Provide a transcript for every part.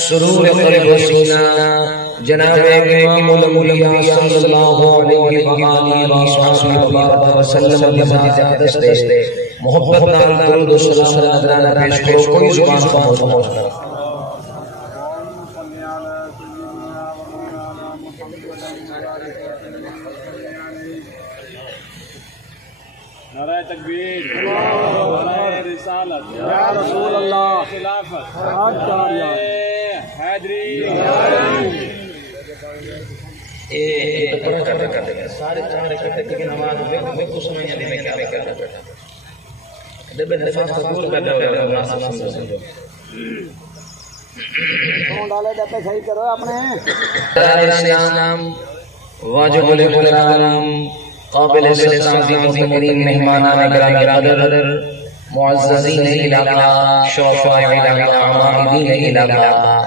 سرور قلب و سینہ جناب امام الانبیاء صلی اللہ علیہ وآلہ وسلم دستے محبت نال درود و سلام نذرانہ پیش کرو کوئی زبان خاموش کرو نعرہ تکبیر نعرہ رسالت یا رسول اللہ خلافت حیدری یہ پورا کر دیں سارے چار اکٹھے کی نماز میں کچھ سمجھنے دے میں کیا کر رہا تھا دبے نفاس قبول کر رہا ہے مناسب سمجھو کون ڈالے جاتے صحیح کرو اپنے اسلام واجب الاحترام قابل تعظیم کریم مہمانان گرامی قدر معززین علاقہ شرفاء علاقہ عمائدین علاقہ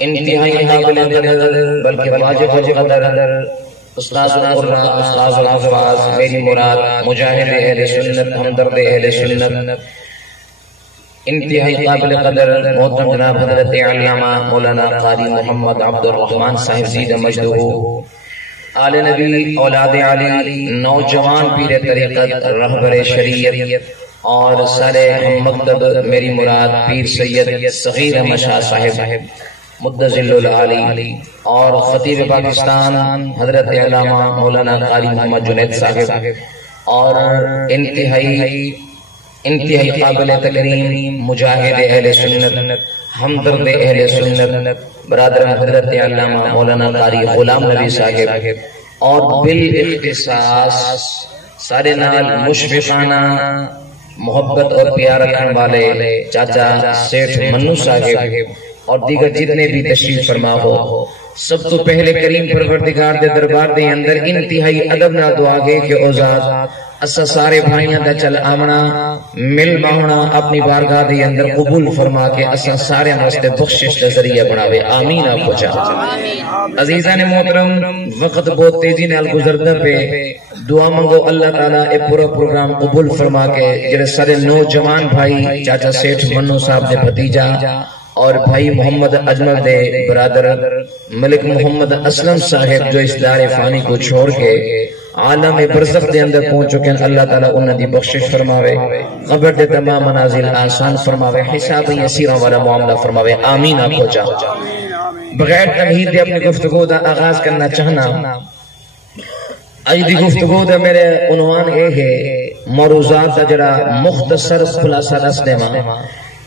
انتہائی قابل قدر بلکہ واجب قدر استاذ القرآن استاذ الحفاظ میری مراد مجاہد اہل سنت ہمدرد اہل سنت انتہائی قابل قدر محترم جناب حضرت علامہ مولانا قاری محمد عبد الرحمن صاحب زید مجدہ آل نبی اولاد علی نوجوان پیر طریقت رہبر شریعت اور سارے مکتب میری مراد پیر سید صغیر احمد شاہ صاحب مدذل العالی اور خطیب پاکستان حضرت علامہ مولانا قاری محمد جنید صاحب اور انتہائی قابل تکریم مجاہد اہل سنت ہمدرد اہل سنت برادر حضرت علامہ مولانا قاری غلام نبی صاحب اور بالاختصاص سارے نال مشفقانہ محبت اور پیار رکھنے والے چاچا سیٹھ منو صاحب اور دیگر جتنے بھی تشریف فرما ہو سب تو پہلے کریم پروردگار دے دربار دے اندر انتہائی ادب نہ دعا گے کہ او ذات اسا سارے بھائیاں دا چل آمنا مل باؤنا اپنی بارگاہ دے اندر قبول فرما کے اسا سارے واسطے بخشش دا ذریعہ بناوے آمین آپ کو چاہتا عزیزان محترم وقت بہت تیزی نال گزردا پہ دعا منگو اللہ تعالیٰ اے پورا پروگرام قبول فرما کے جڑے سارے نوجوان بھائی چاچا سیٹھ منو صاحب دے بھتیجا اور بھائی محمد اجمل دے برادر ملک محمد اسلم صاحب جو اس دار فانی کو چھوڑ کے عالم برزخ دے اندر پہنچ چکے ہیں، اللہ تعالیٰ انہاں دی بخشش فرماوے، قبر دے تمام منازل آسان فرماوے، حساب یسیراں والا معاملہ فرماوے، آمین آکھو جا۔ بغیر تمہید دے اپنی گفتگو دا آغاز کرنا چاہنا۔ اج دی گفتگو دا میرے عنوان اے ہے، موروضات دا جڑا مختصر خلاصہ دس دیواں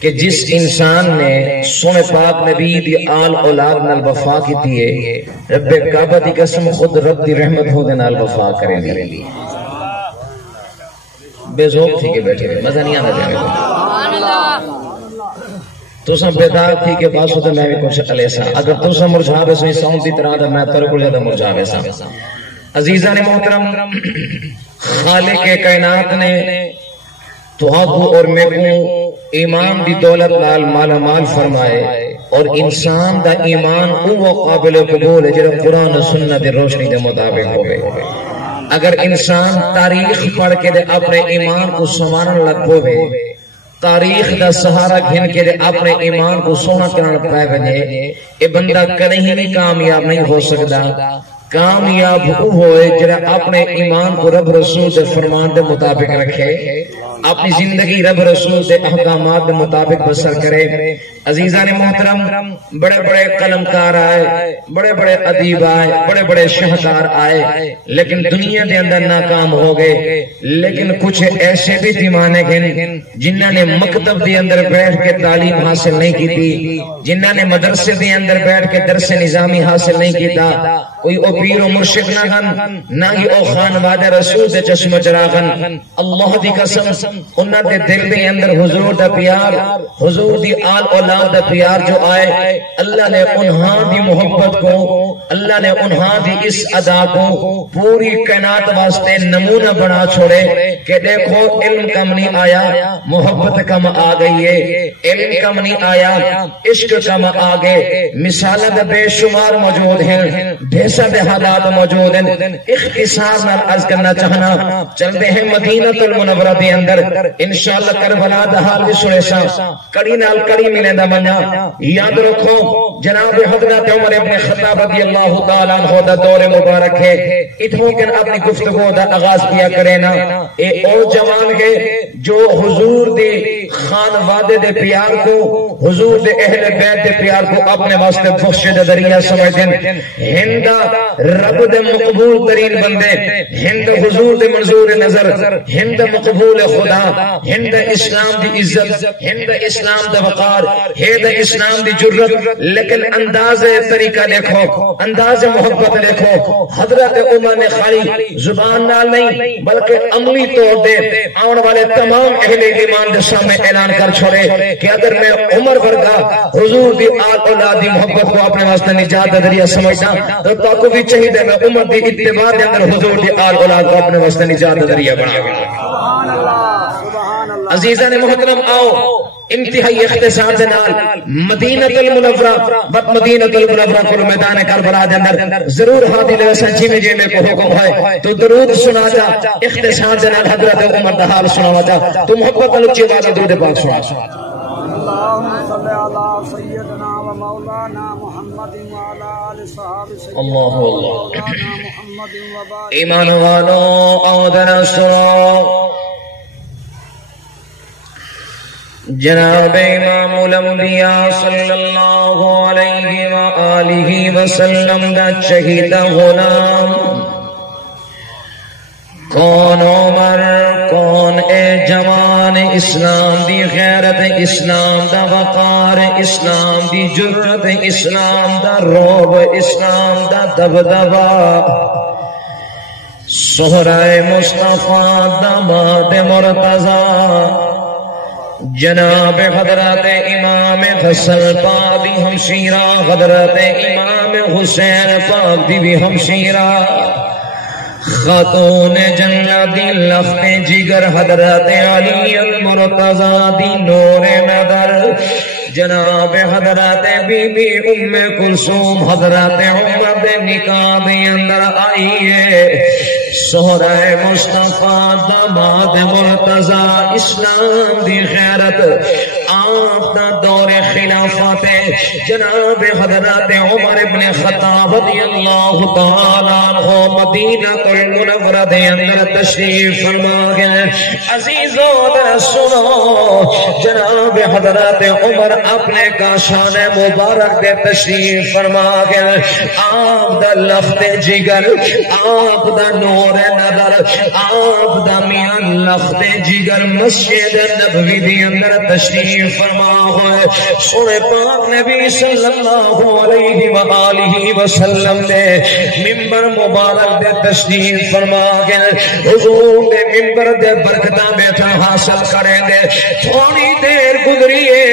کہ جس انسان نے سونے پاک نبی دی آل اولاد نال وفا کیتی ہے، رب کعبہ دی قسم خود رب دی رحمت ہو دے نال وفا کرے گی۔ بے ذوق تھی کہ بیٹھے ہوئے مزہ نہیں آنا دے تو سب بیدار تھی کہ باس ہوتا میں بھی کچھ علیسا، اگر تو سب مرجھا بے سوئی ساؤں دی طرح دا میں ترکل زیادہ مرجھا بے سا۔ عزیزان محترم، خالق کائنات نے تو آپ اور میں کو ایمان دی دولت لال مالا مال فرمائے، اور انسان دا ایمان وہ قابل قبول ہے جب قرآن و سنت روشنی دے مطابق ہوئے۔ اگر انسان تاریخ پڑھ کے دے اپنے ایمان کو سنوارن لگ ہوئے، تاریخ دا سہارا گھن کے دے اپنے ایمان کو سونا کرنا پائے بنے، اے بندہ کہیں بھی کامیاب نہیں ہو سکتا۔ کامیاب وہ ہوئے جرا اپنے ایمان کو رب رسول دے فرمان دے مطابق رکھے، اپنی زندگی رب رسول دے احکامات دے مطابق بسر کرے۔ عزیزان محترم، بڑے بڑے قلمکار آئے، بڑے بڑے ادیب آئے، بڑے بڑے شہکار آئے، لیکن دنیا دے اندر ناکام ہو گئے۔ لیکن کچھ ایسے بھی دیوانے گن جنہاں نے مکتب دے اندر بیٹھ کے تعلیم حاصل نہیں کی تھی، جنہاں نے مدرسے دے اندر بیٹھ کے درس نظامی حاصل نہیں کیتا، کوئی او پیر و مرشد نہ گن، نہ ہی او خانواد رسول دے چشم چراغن۔ اللہ دی قسم انہاں دے دل دے اندر حضور دا پیار، حضور دی آل اولاد دا پیار جو آئے، اللہ نے انہاں دی محبت کو، اللہ نے انہاں دی اس ادا کو پوری کائنات واسطے نمونہ بنا چھوڑے کہ دیکھو علم کم نہیں آیا، محبت کم آ گئی ہے، علم کم نہیں آیا، عشق کم آ گئے۔ مثالہ بے شمار موجود ہیں، ڈھیسا دے حالات موجود ہیں۔ اختصار نال عرض کرنا چاہنا، چلتے ہیں مدینہ المنورہ دے اندر، انشاءاللہ کربلا دا حال بھی سنے سا، کڑی نال کڑی ملے دا منیا۔ یاد رکھو جناب حضرت عمر ابن خطاب رضی اللہ تعالیٰ عنہ دا دور مبارک ہے، اتھوں کن اپنی گفتگو دا آغاز کیا کرے نا۔ اے اور جوان ہے جو حضور دے خانوادے دے پیار کو، حضور دے اہل بیت دے پیار کو اپنے واسطے بخش دے ذریعہ سمجھتے ہیں۔ ہند رب دے مقبول ترین بندے، ہند حضور دے منظور نظر، ہند مقبول خدا، ہند اسلام دی عزت، ہند اسلام دا وقار، ہند اسلام دی جرت۔ لیکن انداز طریقہ دیکھو، انداز محبت دیکھو، حضرت عمر نے خالی زبان نال نہیں بلکہ عملی طور دے آن والے تمام اہل ایمان دے سامنے اعلان کر چھوڑے کہ اگر میں عمر ورگا حضور دی آل اولاد دی محبت کو اپنے واسطے نجات دا ذریعہ سمجھتا تو تاکو بھی چاہیے میں عمر دی اتباع دے اندر حضور دی آل اولاد کو اپنے واسطے نجات دا ذریعہ بنا۔ عزیزان محترم، آؤ انتہائی اختصار دے نال مدینہ المنورہ کو میدان کربلا دے اندر ضرور حاضر وسن جی میں کو حکم ہے تو درود سنا جا، اختصار دے نال حضرت عمر دا حال سنا جا، تو محبت اچھی آواز درود پاک سنا۔ اللهم صل على سيدنا ومولانا محمد وعلى آل صحابه اللہ محمد وبارك۔ ایمان والو آدھر سنو، جناب امام الانبیاء صلی اللہ علیہ وآلہ وسلم دا شہیدہ غلام کون عمر، کون اے جوان، اسلام دی غیرت، اسلام دا وقار، اسلام دی جرت، اسلام دا روب، اسلام دا دبدبا، سہرائے مصطفیٰ داماد مرتضی جناب حضرت امام حسن پاک دی ہمشیرہ، حضرت امام حسین پاک دی بھی ہمشیرہ، خاتون جنت دی لخت جگر حضرت علی المرتضی دی نور نظر، جناب حضرت بی بی ام کلثوم حضرت عمر دے نکاح دے اندر آئیے، سہرہ مصطفیٰ داماد مرتضی اسلام دی غیرت آپ دا دور خلافت جناب حضرت عمر ابن خطاب رضی اللہ تعالی عنہ مدینہ المنورہ دے اندر تشریف فرما گئے. عزیزو ذرا سنو جناب حضرت عمر اپنے کاشان مبارک دے تشریف فرما گئے. آپ دا لفظ جگر آپ دا نور نظر آپ دا میاں لفظ جگر مسجد نبوی دی اندر تشریف فرما ہوئے. سنے پاک نبی صلی اللہ علیہ وآلہ وسلم نے ممبر مبارک دے تشریف فرما گئے. حضور دے ممبر دے برکتاں بیٹھا حاصل کریں دے. تھوڑی دیر گزریے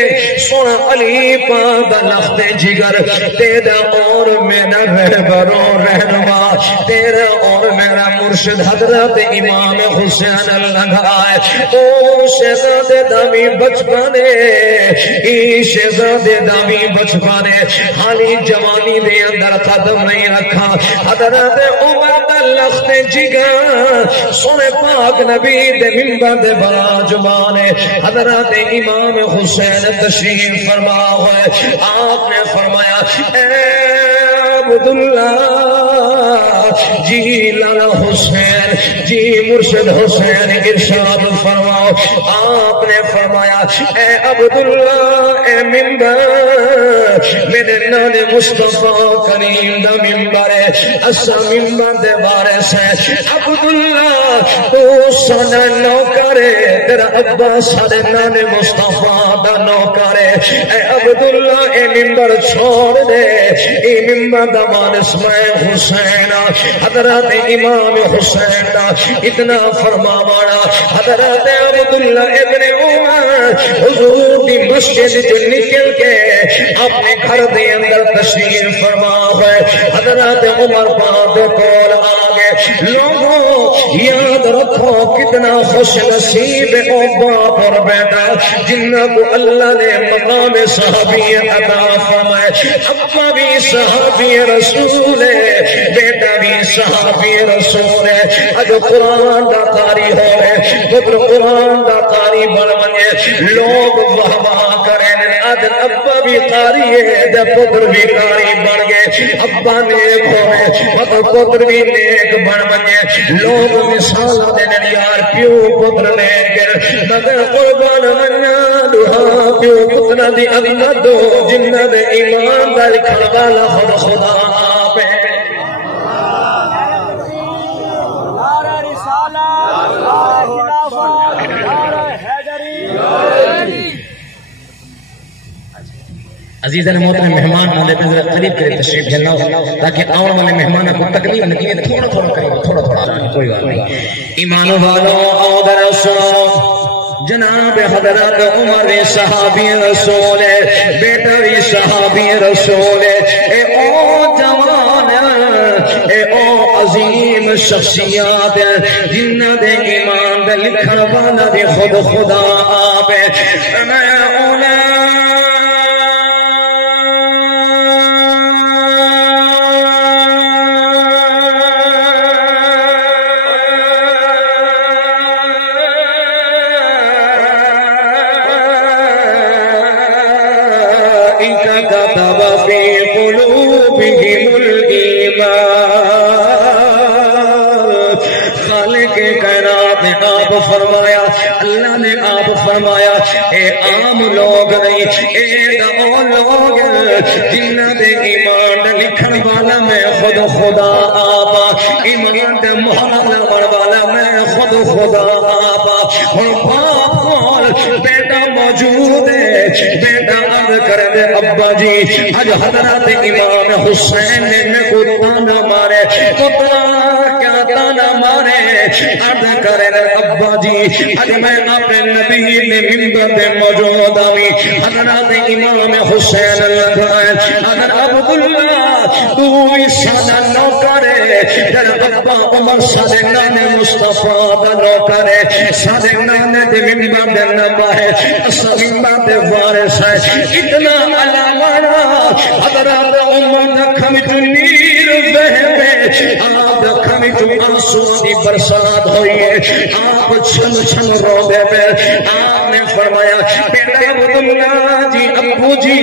سونا علی پاک دا لفظ جگر تیرا اور میرا رہبر و رہنما تیرا اور میرا مرشد حضرت امام حسین لگائے. او شہزادے دامی بچپانے ای شہزادے دامی بچپانے حالی جوانی دے اندر قدم نہیں رکھا. حضرت عمر دا لفظ جگر سونے پاک نبی دے ممبر دے بڑا جمانے حضرت امام حسین تشریف فرما ہوئے. آپ نے فرمایا اے عبداللہ جی لالا حسین جی مرشد حسین ارشاد فرماؤ. آپ نے فرمایا اے عبداللہ اے ممبر میرے نان مصطفیٰ کریم دا ممبر ہے اسا ممبر دے بارے سے عبداللہ تو سانا نوکر ہے تیرا ابا سارے نان مصطفیٰ دا نوکر ہے. اے عبداللہ اے ممبر چھوڑ دے اے ممبر دا وارث میں حسین حضرت امام حسین دا اتنا فرماوانا. حضرت عبداللہ ابن عمر حضور دی مسجد جو نکل کے اپنے گھر دے اندر تشریف فرما ہوئے. حضرت عمر پاک کول آگے لوگوں یاد رکھو کتنا خوش نصیب او باپ اور بیٹا جنہ کو اللہ نے مقام صحابیت عطا فرمائے. ابا بھی صحابی رسول ہے بیٹا بھی صحابی رسول ہے. اج قرآن دا قاری ہو رہے پتر قرآن دا قاری بن بنے لوگ واہ واہ کریں. اج ابا بھی قاری ہے دے پتر بھی قاری بن گئے. ابا نیک ہو رہے پتر پتر بھی نیک بن بنے. لوگ مثال دین یار پیو پتر نیک مگر قربان منا دعا پیو پتر دی احمد دو جنہ دے ایمان دا لکھن والا خود خدا آپ ہے. عزیزان محترم مہمان آنے پہ ذرا قریب کرے تشریف لینا تاکہ آنے والے مہمان کو تکلیف نہ کیے تھوڑا تھوڑا کریں تھوڑا تھوڑا کوئی بات نہیں. ایمان والوں آؤ ذرا سنو جناب حضرت عمر صحابی رسول ہے بیٹا بھی صحابی رسول ہے. اے او جوان اے او عظیم شخصیات جنہ دے ایمان دے لکھن والا بھی خود خدا آپ ہے. میں اولا فرمایا اللہ نے آپ فرمایا اے عام لوگ نہیں اے وہ لوگ جنہ دے ایمان لکھن والا میں خود خدا آپ ایمان دے محل والا میں خود خدا آپ. اور باپ کول بیٹا موجود ہے بیٹا عرض کرے دے ابا جی اج حضرت امام حسین نے میں کو تانا مارے تو کیا تانا مارے عرض کرے دے ابا جی اج میں اپنے نبی نے منبر پہ موجود آئی حضرت امام حسین لگائے اگر عبداللہ تو سادہ نوکر ہے در ابا عمر سادہ نان مصطفیٰ دا نوکر ہے سادہ نان دے منبر دے نبا ہے اسا منبر دے وارث ہے اتنا علاوہ حضرت عمر دا کھمت نیر بہوے آپ دا کھمت وچوں آنسو دی برسات ہوئی ہے. آپ چھن چھن رو دے پہ. آپ نے فرمایا بیٹا عبداللہ جی ابو جی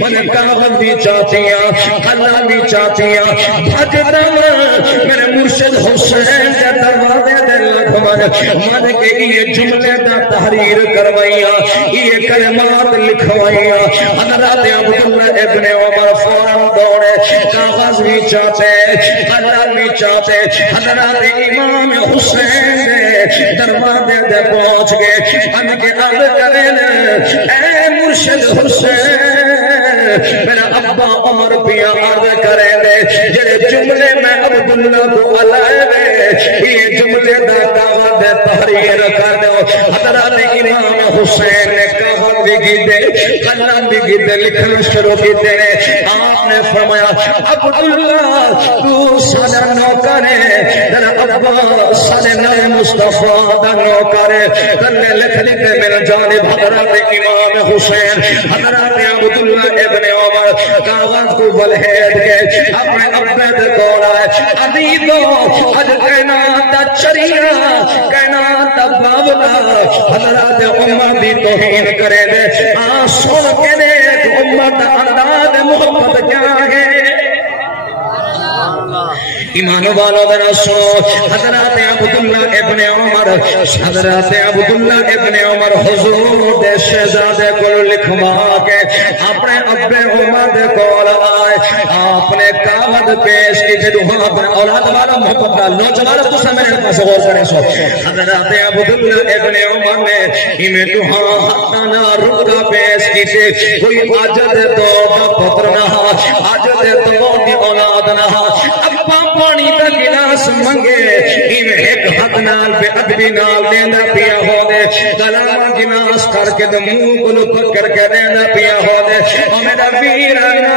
من کاغذ بھی چاہتیاں قلم بھی چاہتیاں بھجدا میرے مرشد حسین دے دروازے دے لکھوان من کے یہ جملے دا تحریر کروائیاں یہ کلمات لکھوائیاں. حضرت عبداللہ ابن عمر فوراً دوڑے کاغذ بھی چاہتے قلم بھی چاہتے. حضرت امام حسین دے دروازے دے پہنچ گئے. ان کے عرض کریں اے مرشد حسین میرا ابا عمر پیا عرض کریں دے جڑے جملے میں عبداللہ کو علائے یہ جملے دا کاغذ دے تحریر کر دو. حضرت امام حسین نے کاغذ بھی گیتے قلم بھی گیتے لکھنا شروع کیتے ہیں. آپ نے فرمایا عبداللہ تو سارا نوکر ہے تیرا ابا سارے نئے مصطفیٰ دا نوکر ہے. کلے لکھ لیتے میرے جانب حضرت امام حسین. حضرت عبداللہ ابن عمر کاغذ کو بلہیٹ کے اپنے ابے دے کول آئے. عزیزو اج کائنات دا چریا کائنات دا باولا حضرت عمر دی توہین کرے دے. سن کے دیکھ عمر دا انداز محبت کیا ہے. ایمان والوں ذرا سنو حضرت عبداللہ ابن عمر حضرت عبداللہ ابن عمر حضور دے شہزادے کو لکھوا کے اپنے ابے عمر دے کول آئے. آپ نے کاغذ پیش کی جدو ہاں اپنے اولاد والا محبت کا نوجوان تو سا میرے پاس غور کریں سو. حضرت عبداللہ ابن عمر نے ہمیں تو ہاں حتنا رکا پیش کی تھی. کوئی آجد تو پتر نہ آجد تو اولاد نہ ابا پانی دا گلاس منگے ایک حق نال بے ادبی نال دینا پیا ہو دے. گلا گلاس کر کے تو منہ کو پکڑ کے دینا پیا ہو دے. او میرا ویرانا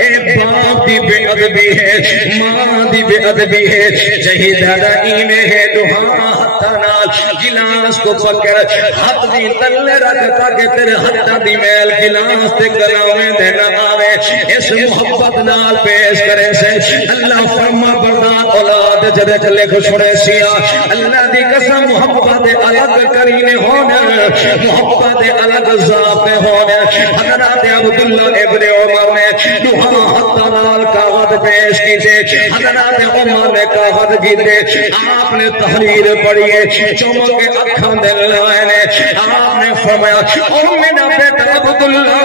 اے باپ دی بے ادبی ہے ماں دی بے ادبی ہے. جہی دادا ایمیں ہے دوہاں ہتھا نال گلاس کو پکڑ ہاتھ دی تلے رکھ تاکہ تیرے ہتھا دی میل گلاس تے گلاں میں دینا آوے. اس محبت نال پیش کرے سے اللہ فرما بردار اولاد جدے چلے کو چھوڑے سیا. اللہ دی قسم محبت الگ کرینے ہونا محبت الگ ذات ہونا. حضرت عبداللہ ابن عمر نے دوہاں ہتھا نال کاغذ پیش کیتے. حضرت عمر نے کاغذ کیتے. آپ نے تحریر پڑھی ہے چمک کے اکھاں دے لائے نے. آپ نے فرمایا او میرا بیٹا عبداللہ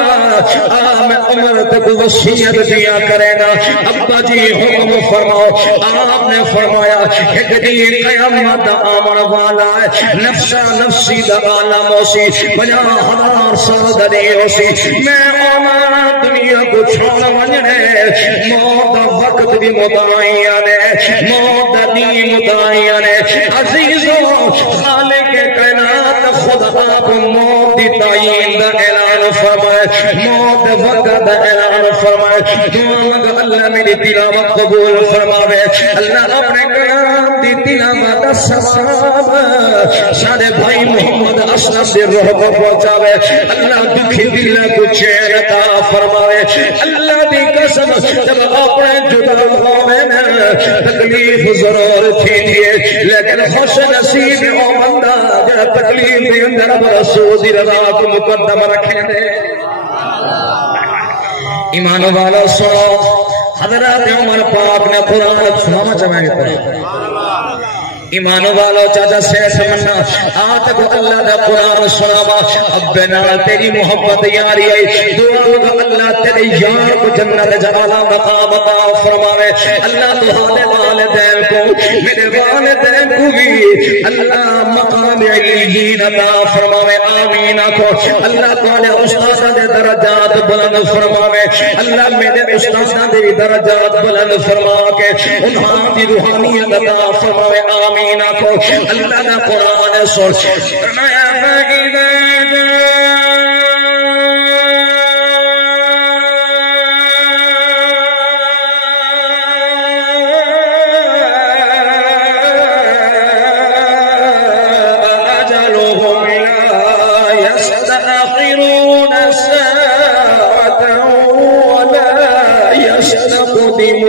میں عمر تک وصیت دیا کرے گا. ابا جی حکم فرماؤ. آپ نے فرمایا ایک دن قیامت آمن والا ہے نفسا نفسی دا عالم ہوسی 50,000 سال دا دی ہوسی. میں عمر دنیا کو چھوڑ ونجنے موت دا وقت بھی متعین ہے موت دا دین متعین ہے. عزیزو خالق کائنات خود آپ موت دی تعین دا اعلان فرمائے موت دا وقت دا اعلان فرمائے. دعا مگا اللہ میری تلاوت قبول فرماوے. اللہ اپنے کلام دی تلاوت دا ثواب سارے بھائی محمد اشرف دی روح کو پہنچاوے. اللہ دکھی دل کو چین عطا فرماوے. اللہ دی قسم جب اپنے جدا ہوئے تکلیف ضرور تھی لیکن خوش نصیب او بندہ جڑا تکلیف دی اندر رسول دی رضا کو مقدم رکھے دے. ایمان والا سنو حضرت عمر پاک نے قرآن سنا چاہے قرآن ایمان والو چاچا سے سمجھنا آت کو اللہ دا قرآن سناوا. اب نال تیری محبت یاری آئی دعا اللہ تیرے یار کو جنت جوالا مقام عطا فرماوے. اللہ تمہارے والدین کو میرے والدین کو بھی اللہ مقام علیین عطا فرماوے. آمین آکھو. اللہ تعالی استاد دے درجات بلند فرماوے. اللہ میرے استاد دے درجات بلند فرما کے انہاں دی روحانیت عطا فرماوے. آمین آکھو. اللہ دا قرآن سن فرمایا فَإِذَا أَجَلُهُمْ لَا يَسْتَأْخِرُونَ سَاعَةً وَلَا يَسْتَقْدِمُونَ.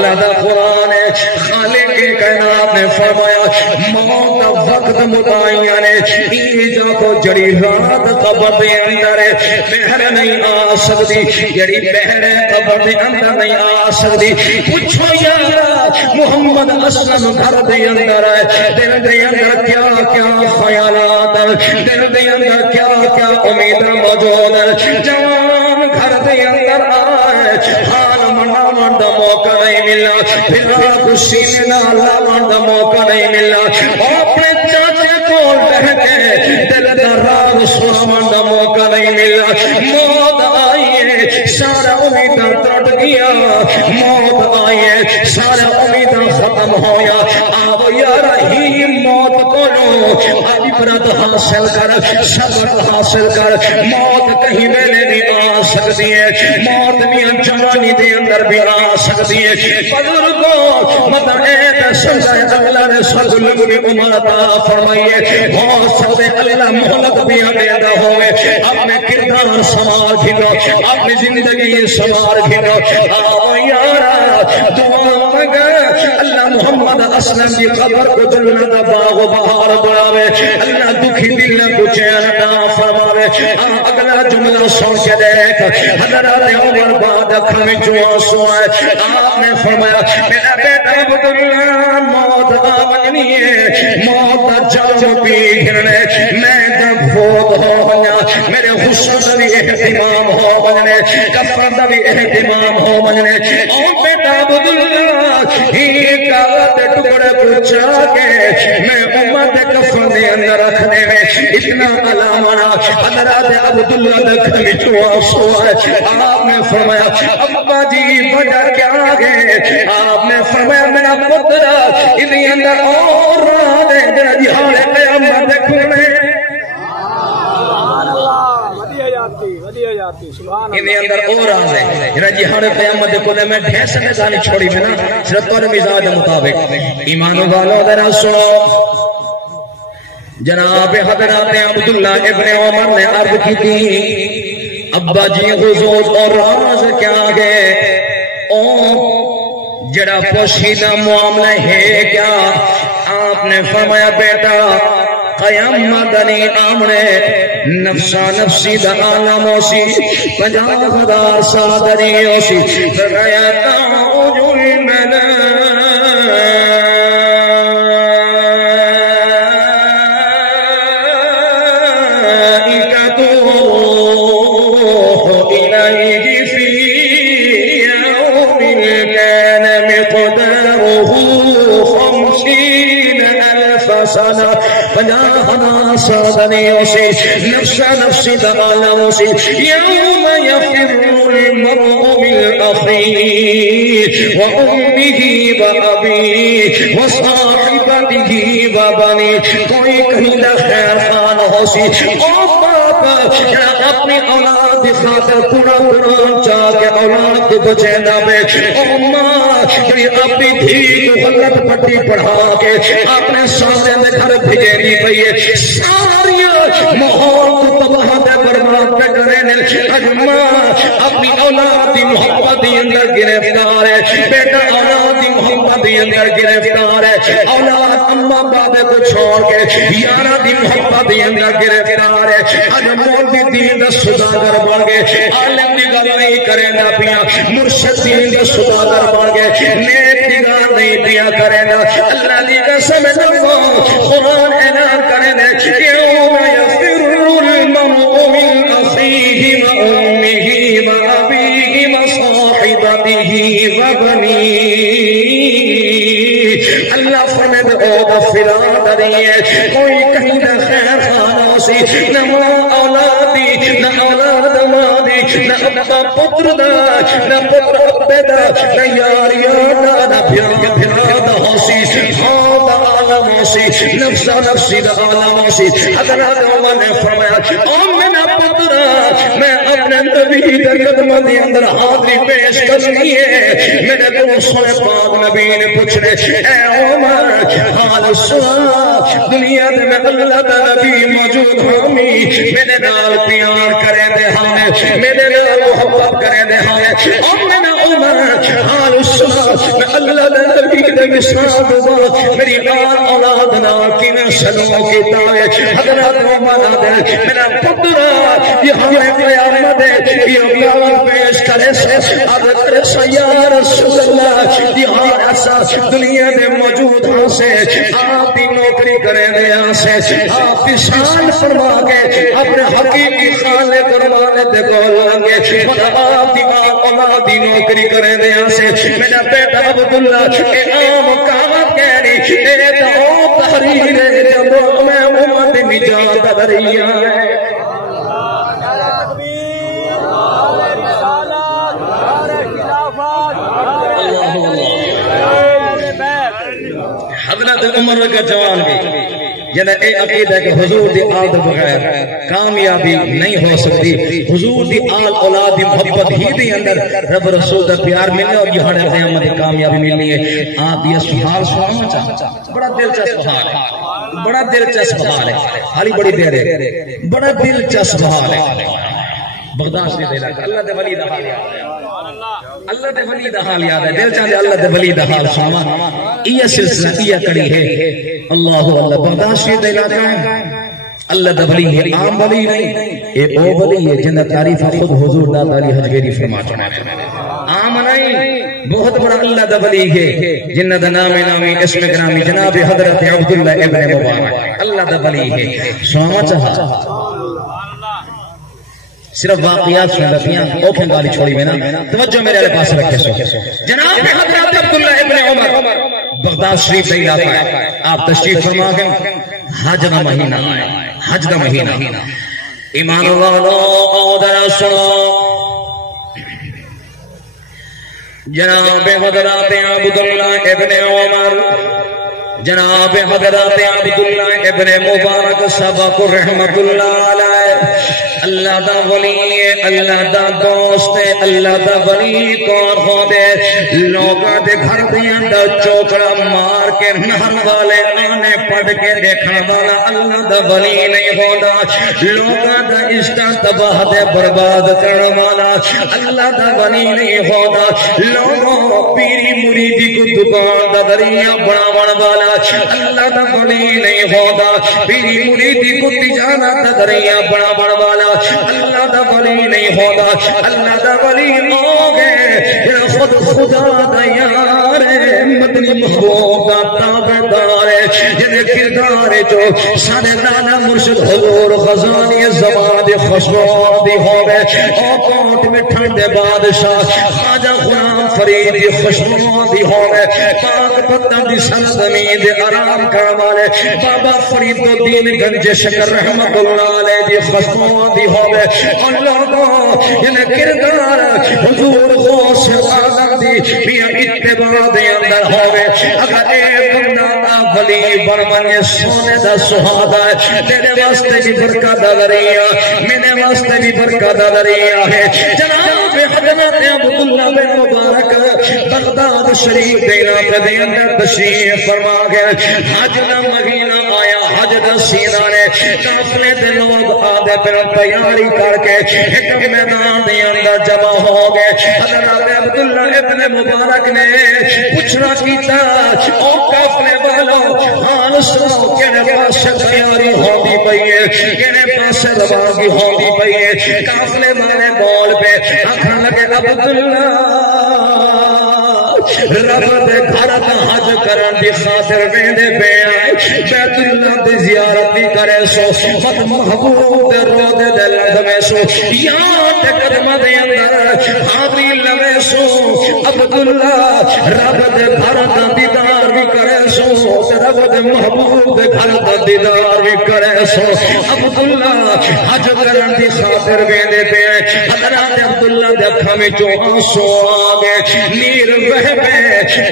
اللہ دا قرآن ہے خالق کائنات نے فرمایا موت دا وقت متعین ہے ایجا کو جڑی رات قبر دے اندر ہے بہر نہیں آ سکتی جڑی بہر قبر دے اندر نہیں آ سکتی پوچھو یارا محمد اسلم گھر دے اندر ہے دل دے اندر کیا کیا خیالات دل دے اندر کیا کیا امید موجود ہے جوان گھر دے اندر آئے حال مناون دا موقع نہیں ملا پھر رات سینے نال لاون دا موقع نہیں ملا اپنے چاچے کول بیٹھ کے دل دا راز سناون دا موقع نہیں ملا موت آئی ہے سارا امیداں ٹوٹ گیا موت آئی ہے سارا امیداں ختم ہویا آو یارا ہی موت کولو عبرت حاصل کر صبر حاصل کر موت کہیں ویلے بھی آ سکتی ہے موت بھی جوانی دے اندر بھی آ سکتی ہے بزرگوں مطلب اے سمجھائے اللہ نے سب لوگوں کی عمر عطا فرمائی ہے ہو سکتے اللہ مہلت بھی عطا ہوئے اپنے کردار سنوار گھنو اپنی زندگی سنوار گھنو آؤ یارا دعا مگر اللہ محمد اسلم کی قبر کو جنت باغ و بہار بناوے اللہ دکھی دل کو چین عطا فرماوے اگلا جملہ سن کے دیکھ حضرت عمر بعد اکھل میں جو آنسو آئے آپ نے فرمایا میرا بیٹا عبداللہ موت آمنی ہے موت جاؤ پی گھرنے میں تب فوت ہو بنا میرے حسن بھی احتمام ہو بننے کفر بھی احتمام ہو بننے اور بیٹا عبداللہ ہی کاغذ ٹکڑے پوچھا کے میں امت کفر دے اندر رکھنے میں اتنا علامنا حضرت عبداللہ دکھ میں جو آنسو آئے آپ نے فرمایا ابا جی وجہ کیا گئے آپ نے فرمایا میرا پتر انہی اندر اور راہ دے جنہ جہاں قیامت کھنے انہی اندر اور راہ دے جنہ جہاں قیامت کھنے میں ڈھیر سے نظانی چھوڑی میں نا صرف طور مزاج مطابق ایمانو والو ذرا سنو جناب حضرت عبداللہ ابن عمر نے عرض کی تھی ابا جی حضور اور راز کیا گئے او جڑا پوشیدہ معاملہ ہے کیا آپ نے فرمایا بیٹا قیامت دنی آمنے نفسا نفسی دا عالموں سی 50,000 سال دنیوں سی فرمایا تاؤج الملا فجاءنا صادني وسي نفسي دعانا وسي يوم يفر المرء من أخيه وأمه وأبيه وصاحبته وبنيه کوئی کہیں نہ خیر خان ہو سی او باپا اپنی اولاد کی خاطر پورا قرآن چاہ کے اولاد کو بچینا میں او ماں اپنی دھی کو غلط پٹی پڑھا کے اپنے سامنے میں گھر بھیجے نہیں پئیے ساریاں ماحول کو تباہ دے برباد پہ کرنے اجماں اپنی اولاد کی محبت دی اندر گرفتار ہے بیٹا اولاد کی محبت دی اندر گرفتار ہے اولاد اماں بابے کو چھوڑ کے یارہ دی محبت دی اندر گرفتار ہے اجمول دی دین دا سوداگر بن گئے عالم دی گل نہیں کرے نہ پیا مرشد دین دا سوداگر بن گئے نیک دی گل نہیں پیا کرے نہ اللہ دی قسم لگو قرآن اعلان کرے نہ یوم یفر المرء من اخیہ و امہ و ابیہ و صاحبتہ و بنیہ اللہ فرمائے او غفران دریئے کوئی کہیں نہ خیر خانوں سی نہ اولادی نہ اولاد مادی نہ اپنا پتر دا نہ پتر اپنے دا نہ یار یار دا نہ بھیرا دا حوصی ہاں دا عالم حوصی نفسا نفسی دا عالم حوصی حضرت عمر نے فرمایا او میرا پتر میں اپنے نبی دا قدمہ دی اندر حاضری پیش کرنی ہے میرے دوسرے پاک نبی نے پوچھنے اے عمر حال سنا دنیا دے میں اللہ دا نبی موجود ہمی میرے نال پیار کرے دے ہاں میرے نال محبت کرے دے ہاں اور میں حال سنا میں اللہ دے نبی دے مثال دو میری آل اولاد نا کیویں سلو کیتا ہے حضرت عمر دے میرا پتر یہ ہمیں قیامت یہ بیان پیش کرے سے عرض کرے یا رسول اللہ یہ ایسا دنیا دے موجود ہاں سے آپ کی نوکری کرے دے ہاں سے آپ کی شان فرما کے اپنے حقیقی خالق قربانے دے گولانگے آپ کی اولاد دی نوکری کرے دے ہاں سے میرا بیٹا عبداللہ اے عام کامت کہنی اے تو تحریر جب میں امت نجات دریا ہے حضرت عمر کا جوان بھی جنہیں اے عقیدہ کہ حضور دی آل بغیر کامیابی نہیں ہو سکتی حضور دی آل اولاد دی محبت ہی دی اندر رب رسول دا پیار ملنے اور یہ ہر قیامت کامیابی ملنی ہے آپ یہ سوال سننا چاہتا بڑا دلچسپ حال ہے بڑا دلچسپ حال ہے حالی بڑی دیر ہے بڑا دلچسپ حال ہے بغداد سے دے لگا اللہ دے ولی دا حال یاد ہے اللہ دے ولی دا حال یاد ہے دل چاہتے اللہ دے ولی دا حال سنوا یہ سلسلہ یہ کڑی ہے اللہ اللہ بغداد سے دے لگا اللہ دا ولی ہے عام ولی نہیں اے او ولی ہے جنہ تعریف خود حضور دادا علی حجویری فرماتے ہیں عام نہیں بہت بڑا اللہ دا ولی ہے جنہ دا نامی اسم گرامی جناب حضرت عبداللہ ابن مبارک اللہ دا ولی ہے سنوا چاہا صرف واقعات سن رکھیاں اوکھیں گالی چھوڑی میں نا توجہ میرے علیہ پاس رکھے سو جناب حضرت عبداللہ ابن عمر بغداد شریف سے علاقہ ہے آپ تشریف فرما گئے حج دا مہینہ حج دا مہینہ ایمان والو آدھر سنو جناب حضرت عبداللہ ابن عمر جناب حضرت عبداللہ ابن مبارک سبق رحمت اللہ علیہ اللہ دا ولی اللہ دا دوست اللہ دا ولی کون ہو دے لوگاں دے گھر دے اندر چوکڑا مار کے نہر والے آنے پڑھ کے دیکھنا والا اللہ دا ولی نہیں ہوتا لوگاں دا عشق تباہ دے برباد کرنے والا اللہ دا ولی نہیں ہوتا لوگوں پیری مریدی کو دکان دا دریا بناون والا اللہ دا ولی نہیں ہوتا پیری مریدی کو تجارت دا دریا بناون والا اللہ دا ولی نہیں ہوتا اللہ دا ولی ہوگے خود خدا دا یار مدنی محبوب کا تابعدار جنہیں کردار جو سارے لانا مرشد حضور خزانی زبان خوشبو دی ہوگے اور کوٹ میں ٹھنڈے بادشاہ خواجہ غلام فرید دی خوشبو دی ہوگے پاک پتہ دی سرزمین دی آرام کرنے والے بابا فرید الدین گنج شکر رحمت اللہ علیہ دی خوشبو دی ہوگے اور لوگوں جنہیں کردار حضور غوث آزم دی میاں اتباع دے اندر ہوگے اگر ایک بندہ ولی برمن سونے دا سہادا ہے تیرے واسطے بھی برکت دریا میرے واسطے بھی برکت دریا ہے جناب حضرت عبداللہ بن مبارک بغداد شریف دینا دے اندر تشریف فرما گئے حج دا مہینہ آیا حج دا سینہ نے قافلے دے لوگ آدھے پر تیاری کر کے ایک میدان دے اندر جمع ہو گئے حضرت عبداللہ ابن مبارک نے پوچھنا کیتا او قافلے والوں حال سنو کہنے پاس تیاری ہوتی پئی ہے کہنے پاس روانگی ہوتی پئی ہے قافلے والے بول پہ آکھنے لگے عبداللہ رب دے گھر دا حج کرن دی خاطر ویندے پے آئے بیت اللہ دی زیارت دی کرے سو مت محبوب دے روضے دے لگوے سو یاد قدم دے اندر حاضری لوے سو عبداللہ رب دے گھر دا دیدار بھی کرے سو رب دے محبوب دے گھر دا دیدار بھی کرے سو عبداللہ حج کرن دی خاطر ویندے پے آئے حضرت عبداللہ دے اکھاں وچوں آنسو آگے نیر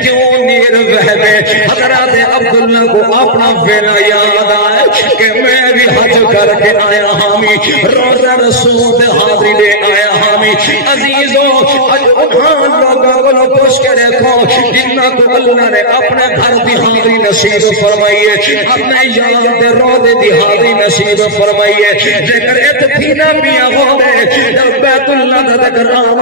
کیوں نیر بہتے حضرت عبداللہ کو اپنا ویلا یاد آئے کہ میں بھی حج کر کے آیا ہامی روزہ رسول دے حاضری لے آیا ہامی عزیزوں اج انہاں لوگوں کو پوچھ کے دیکھو جنہ کو اللہ نے اپنے گھر دی حاضری نصیب فرمائی ہے اپنے یار دے روزے دی حاضری نصیب فرمائی ہے لیکن اتنا میاں ہو گئے جب بیت اللہ دا کرام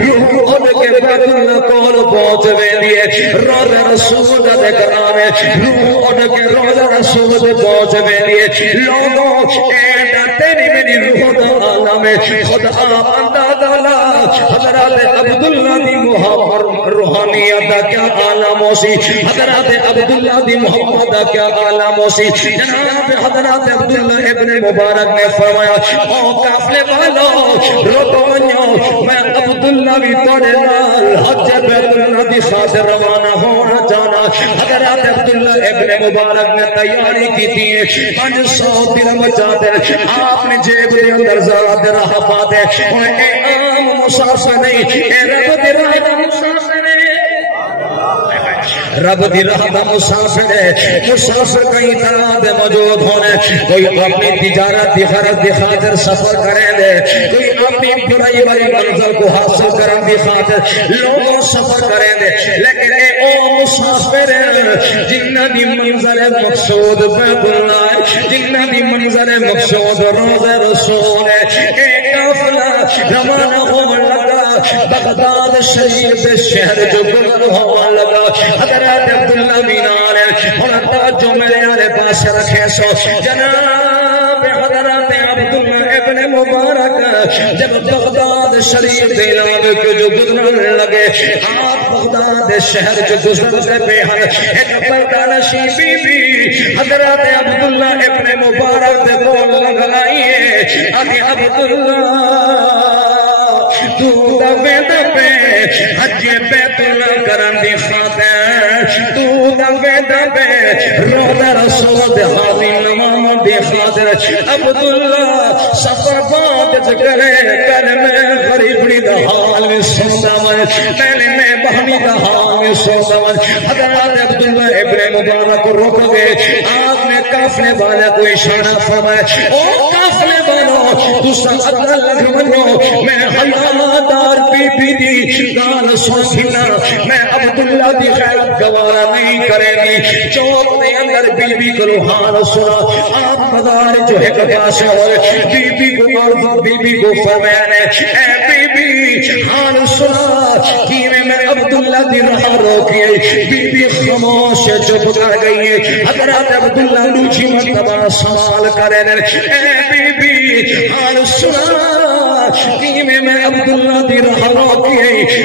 روح اڑ کے بیت اللہ کول پہنچ ویندی ہے روزہ رسول دا کرام روح اڑ کے روزہ رسول دے پہنچ ویندی ہے لوگوں اے تیری میری روح دا عالم خدا بندہ اللہ حضرت عبداللہ دی محمد روحانیت دا کیا عالم ہوسی حضرت عبداللہ دی محمد دا کیا عالم ہوسی جناب حضرت عبداللہ ابن مبارک نے فرمایا او قافلے والو روکو میں عبداللہ بھی توڑے نال حج بیت اللہ دی خاطر روانہ ہونا جانا حضرت عبداللہ ابن مبارک نے تیاری کی تھی 500 درہم چادر آپ نے جیب دے اندر ذرا درہ پاتے اے عام مسافر نہیں اے رب دی راہ دا مسافر ہے رب دی راہ دا مسافر ہے مسافر کئی طرح دے موجود ہونے کوئی اپنی تجارت دی غرض دی خاطر سفر کریں دے کوئی اپنی برائی والی منزل کو حاصل کرن دی خاطر لوگوں سفر کریں دے لیکن اے او مسافر ہے جنہ دی منزل مقصود بیت اللہ ہے جنہ دی منزل مقصود روزہ رسول ہے اے قافلہ روانہ ہونے لگا بغداد شریف شہر جو گزر ہونے لگا حضرت عبداللہ مینار ہونا جو میرے آلے پاس رکھے سو جناب حضرت عبداللہ ابن مبارک جب بغداد شریف دلاوے کے جو گزرنے لگے آپ بغداد شہر جو گزرتے پہ ہیں ایک پردانشی بی بی حضرت عبداللہ ابن مبارک دے بول لگائیے ابھی عبداللہ تو دبے دبے حج بیت اللہ کرن دی خاطر تو دبے دبے روزہ رسول دے حاضر نماز دی خاطر عبداللہ سفر بات کرے کل میں غریبی دا حال میں سودا من پہلے میں بہنی دا حال میں سودا من حضرت عبداللہ ابن مبارک رک گئے آپ نے قافلے والا کو اشارہ فرمایا او قافلے والو تساں ادا لگ منو میں حیادار بی بی دی گال سوچنا میں عبداللہ دی غیرت گوارا نہیں کرے گی چوک دے اندر بی بی کو حال سنا آپ مدار جو ہے کباس ہوئے بی بی کو اور بی بی کو فرمایا اے بی بی حال سنا کہ میں عبداللہ دی راہ روکی بی بی خاموش چپ کر گئی حضرت عبداللہ نوچی مرتبہ سوال کرے اے بی بی حال سنا کہ میں عبداللہ دی راہ روکی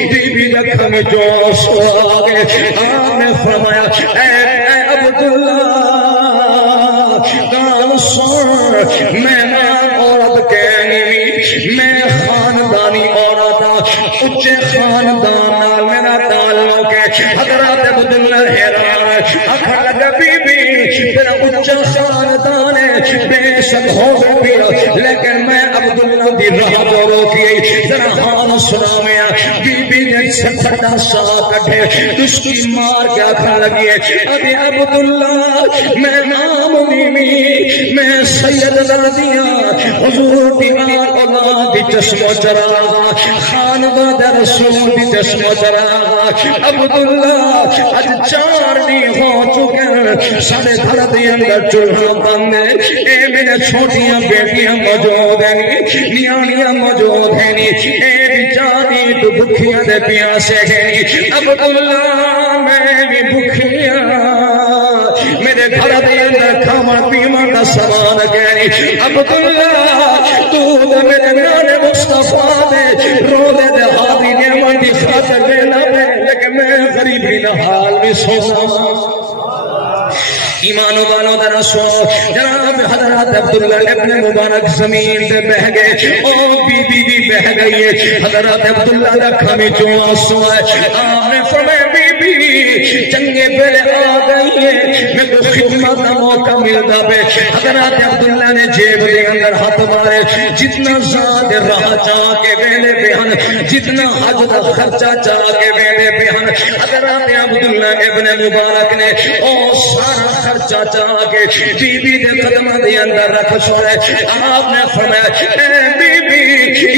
بی بی رکھا میں جوش آگے آپ نے فرمایا اے عبداللہ گال سن میں عورت کہنی میں خاندانی عورت اچھے خاندان میرا تعلق ہے حضرت عبداللہ حیران اکھا لگا بی بی تیرا اچھا خاندان ہے بے شک ہو بھی لیکن میں عبداللہ دی راہ کو روکی ذرا حال سنا میں بی بی نے سپٹا سا کٹھے اس کی مار کیا کھا لگی ہے ابھی عبداللہ میں نام نیمی میں سید دردیاں حضور دی آن اولاد دی چشم و چراغا خانواد رسول دی چشم و چراغا عبداللہ آج 4 دن ہو چکے سارے گھر دی اندر چولہا بند ہے اے میرے چھوٹیاں بیٹیاں موجود ہیں نیانیاں موجود ہیں اے بیچاری تو بھکیاں دے پیاسے ہیں عبداللہ میں بھی بھکیاں میرے گھر دے اندر کھاما پیما کا سامان گئے عبداللہ تو دے میرے نان مصطفیٰ دے رو دے دے حاضی نعمت دی خاطر دینا میں لیکن میں غریبی نہ حال میں سوچا ایمان و بانو در سو جناب حضرت عبداللہ ابن مبارک زمین دے بہ گئے او بی بی بھی بہ گئی ہے حضرت عبداللہ رکھا میں جو آنسو ہے آپ نے فرمایا بی بی چنگے پہ آ گئی ہے میں کو خدمت کا موقع ملتا پہ حضرت عبداللہ نے جیب دے اندر ہاتھ مارے جتنا زاد راہ چاہ کے ویلے پہ ہن جتنا حج دا خرچہ چاہ کے ویلے پہ ہن حضرت عبداللہ ابن مبارک نے او سارا خرچہ چاہ کے بی بی دے قدمہ دے اندر رکھ چھوڑے آپ نے فرمایا اے بی بی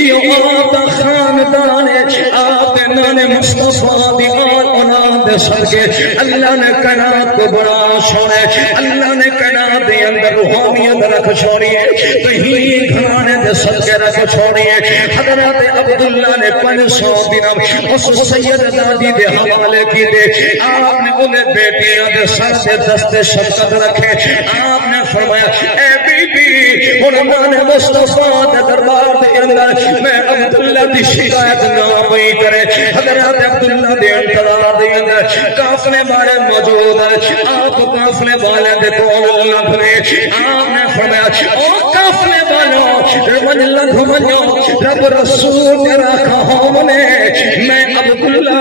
یہ آپ دا خاندان ہے آپ دے نان مصطفیٰ دی آن اولاد دے سر کے اللہ نے کائنات کو بڑا چھوڑے اللہ نے کائنات دنیا دے اندر روحانیت رکھ چھوڑی ہے تو ہی گھرانے دے صدقے رکھ چھوڑی ہے حضرت عبداللہ نے 500 درہم اس سید دادی دے حوالے کی دے آپ نے انہیں بیٹیاں دے سر سے دست شفقت رکھے آپ نے فرمایا اے بی بی انہوں نے مصطفیٰ دے دربار دے اندر میں عبداللہ دی شکایت نہ ہوئی کرے حضرت عبداللہ دے انتظار دے اندر قافلے والے موجود ہیں آپ قافلے والے دے کول لگنے آپ نے فرمایا او قافلے والوں لگو رب رسول تیرا کہوں میں عبداللہ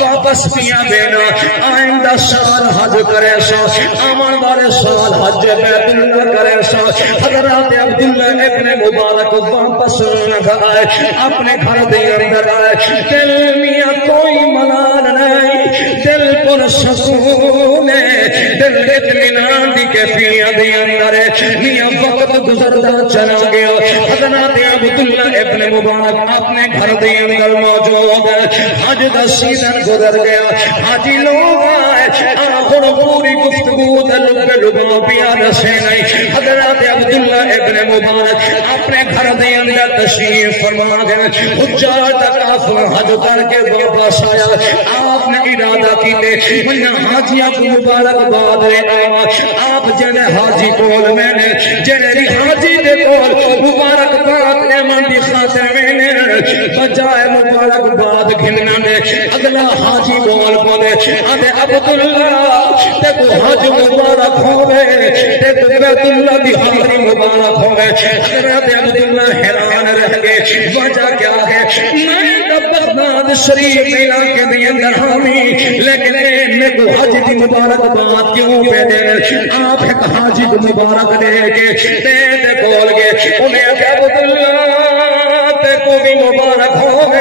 واپس کیا بینا آئندہ سال حج کرے سا آمن والے سال حج بیت اللہ کرے سا حضرت عبداللہ ابن مبارک واپس نہ آئے اپنے گھر دے اندر آئے دل میاں کوئی ملال نہیں دل پر سکون دل اطمینان دی کیفیت دے اندر میاں وقت گزرتا چلا گیا حضرت عبداللہ ابن مبارک اپنے گھر دے اندر موجود حج دا سیزن گزر گیا حاجی لوگ آئے آخر پوری گفتگو دل پہ لگا پیا دسے نہیں حضرت عبداللہ ابن مبارک اپنے گھر دے اندر تشریف فرما گئے حجاج دا قافلہ حج کر کے واپس آیا آپ نے ارادہ کیتے میں حاجیاں کو مبارک باد لے آیا آپ جنے حاجی کول میں نے جنے حاجی دے کول مبارک باد لے من دی خاطر میں نے بجائے مبارک باد گھننا نے اگلا حاجی کول بولے آدھے عبداللہ تے کو حج مبارک ہوئے تے کو بیت اللہ دی حاضری مبارک ہوئے حضرت عبداللہ حیران رہ گئے وجہ کیا ہے میں بغداد شریف علاقے میں اندر حامی لیکن میں کو حج دی مبارک بات کیوں پہ دے آپ ایک حاجی کو مبارک دے کے دے کول گے انہیں کہ عبداللہ تے کو بھی مبارک ہوئے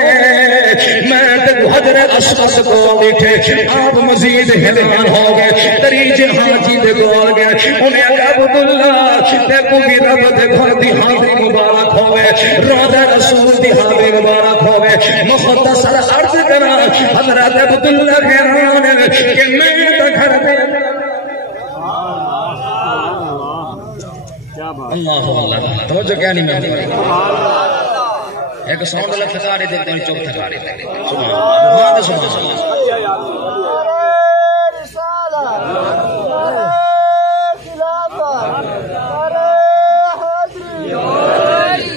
میں تے کو حجر اسود کو دیکھے آپ مزید حیران ہو گئے تریج حاجی دے کول گے انہیں کہ عبداللہ تے کو بھی رب دے گھر دی حاضری مبارک ہوئے روضہ رسول دی حاضری مبارک ہوئے مختصر عرض کرا حضرت عبداللہ حیران کہ میں تو گھر دے اللہ اللہ توجہ کیا نہیں میں ایک ساؤنڈ اللہ تھکارے دیتے ہیں چوک تھکارے دیتے ہیں سبحان اللہ سبحان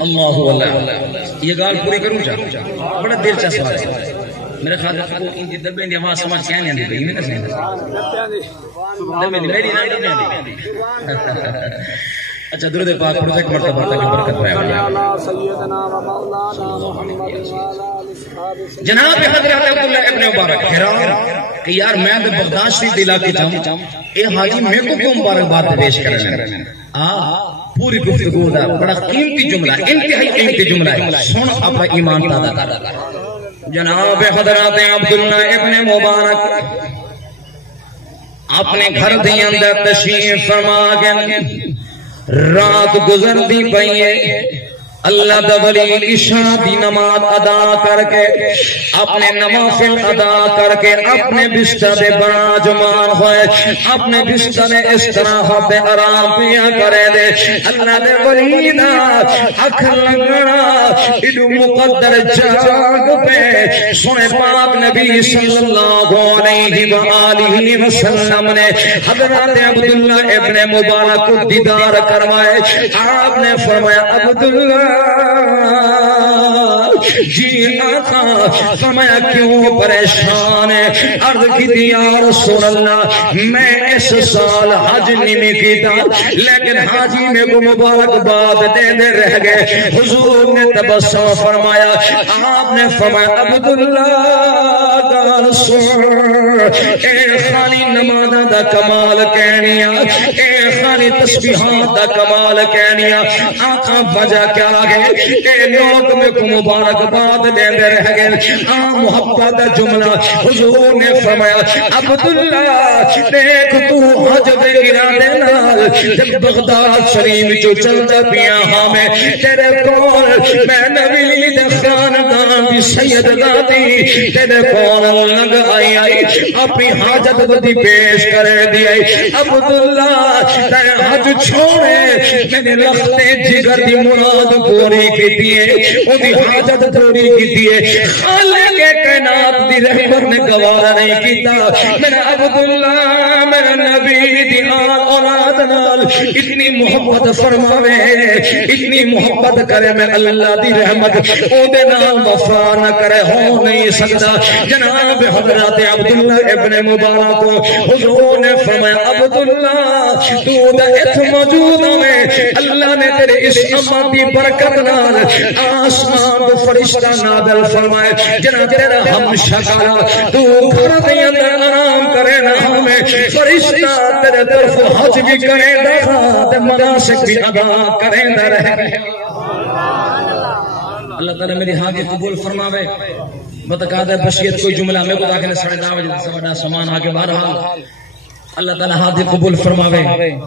اللہ اللہ یہ گال پوری کروں چاہتا بڑا دیر چاہ سوال ہے میرے خیال کو ان کی دبے دی آواز سمجھ کیا نہیں آندی گئی میں نہیں دبے دی میری نہیں آندی اچھا درود پاک پڑھو ایک مرتبہ تک برکت پائے جناب حضرت عبداللہ ابن مبارک حیران کہ یار میں تو بغداد شریف علاقے جاؤں اے حاجی میں کو کیوں مبارک بات پیش کر رہے ہیں پوری گفتگو دا بڑا قیمتی جملہ انتہائی قیمتی جملہ ہے سن اپنا ایمان تازہ کر جناب حضرت عبداللہ ابن مبارک اپنے گھر دے اندر تشریف فرما گئے رات گزر دی پئی ہے اللہ دا ولی عشاء دی نماز ادا کر کے اپنے نوافل ادا کر کے اپنے بستر دے براجمان ہوئے اپنے بستر استراحت دے آرام پیا کرے دے اللہ دے ولی دا اکھ لگنا ایڈو مقدر جاگ پہ سنے پاک نبی صلی اللہ علیہ وآلہ وسلم نے حضرت عبداللہ ابن مبارک کو دیدار کروائے آپ نے فرمایا عبداللہ جی آقا فرمایا کیوں پریشان ہے عرض کی دی یا رسول اللہ میں اس سال حج نہیں کیتا لیکن حاجی میں کو مبارکباد دینے رہ گئے حضور نے تبسم فرمایا آپ نے فرمایا عبداللہ دا رسول اے خالی نمازہ دا کمال کہنیا اے خالی تسبیحات دا کمال کہنیا آقا وجہ کیا گئے اے لوگ میں کو مبارکباد دینے رہ گئے محبت دا جملہ حضور نے فرمایا عبداللہ دیکھ تو حج دے ارادے نال جب بغداد شریف جو چلتا پیا ہاں میں تیرے کول میں نبی دے خاندان جہان دی سید ذاتی تیرے کون لگ آئی اپنی حاجت بدی پیش کر دی عبداللہ تیرے حج چھوڑے میرے لخت جگر دی مراد پوری کی دیئے ان دی حاجت پوری کی دیئے خالق کائنات دی رحمت نے گوارا نہیں کیتا میرا عبداللہ میرا نبی دی اولاد نال اتنی محبت فرماوے اتنی محبت کرے میں اللہ دی رحمت او دے نام وفا نہ کرے ہو نہیں سکتا جناب حضرت عبداللہ ابن مبارک حضور نے فرمایا عبداللہ تو دا ات موجود میں اللہ نے تیرے اس امت دی برکت نال آسمان کو فرشتہ نازل فرمائے جناب تیرا ہم شکارا تو گھر دے اندر آرام کرے نا ہمیں فرشتہ تیرے طرف حج بھی کرے دا تے مناسک بھی ادا کرے دا رہے اللہ تعالیٰ میری حاجی قبول فرماوے متقاضہ بشیت کوئی جملہ میں کو داخل سڑے دعوے سوڑا سامان آگے بہرحال اللہ تعالیٰ حاضر قبول فرماوے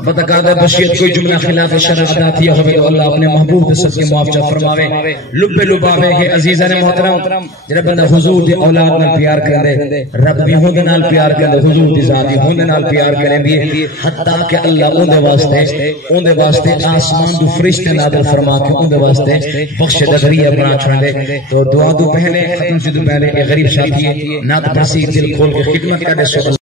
بتقاضہ بشیت کوئی جملہ خلاف شرع ادا کیا ہوئے تو اللہ اپنے محبوب کے صدقے معافجہ فرماوے لب لباوے کہ عزیزان محترم جنہ بندہ حضور دی اولاد نال پیار کرے رب بھی ہوں نال پیار کرے حضور دی ذاتی ہوں نال پیار کرے بھی حتیٰ کہ اللہ ان دے واسطے آسمان دو فرشتے نازل فرما کے ان دے واسطے بخش دغریہ بنا چھوڑے تو دعا دو پہلے ختم سے دو پہلے غریب ساتھی نات پسی دل کھول کے خدمت کرے سو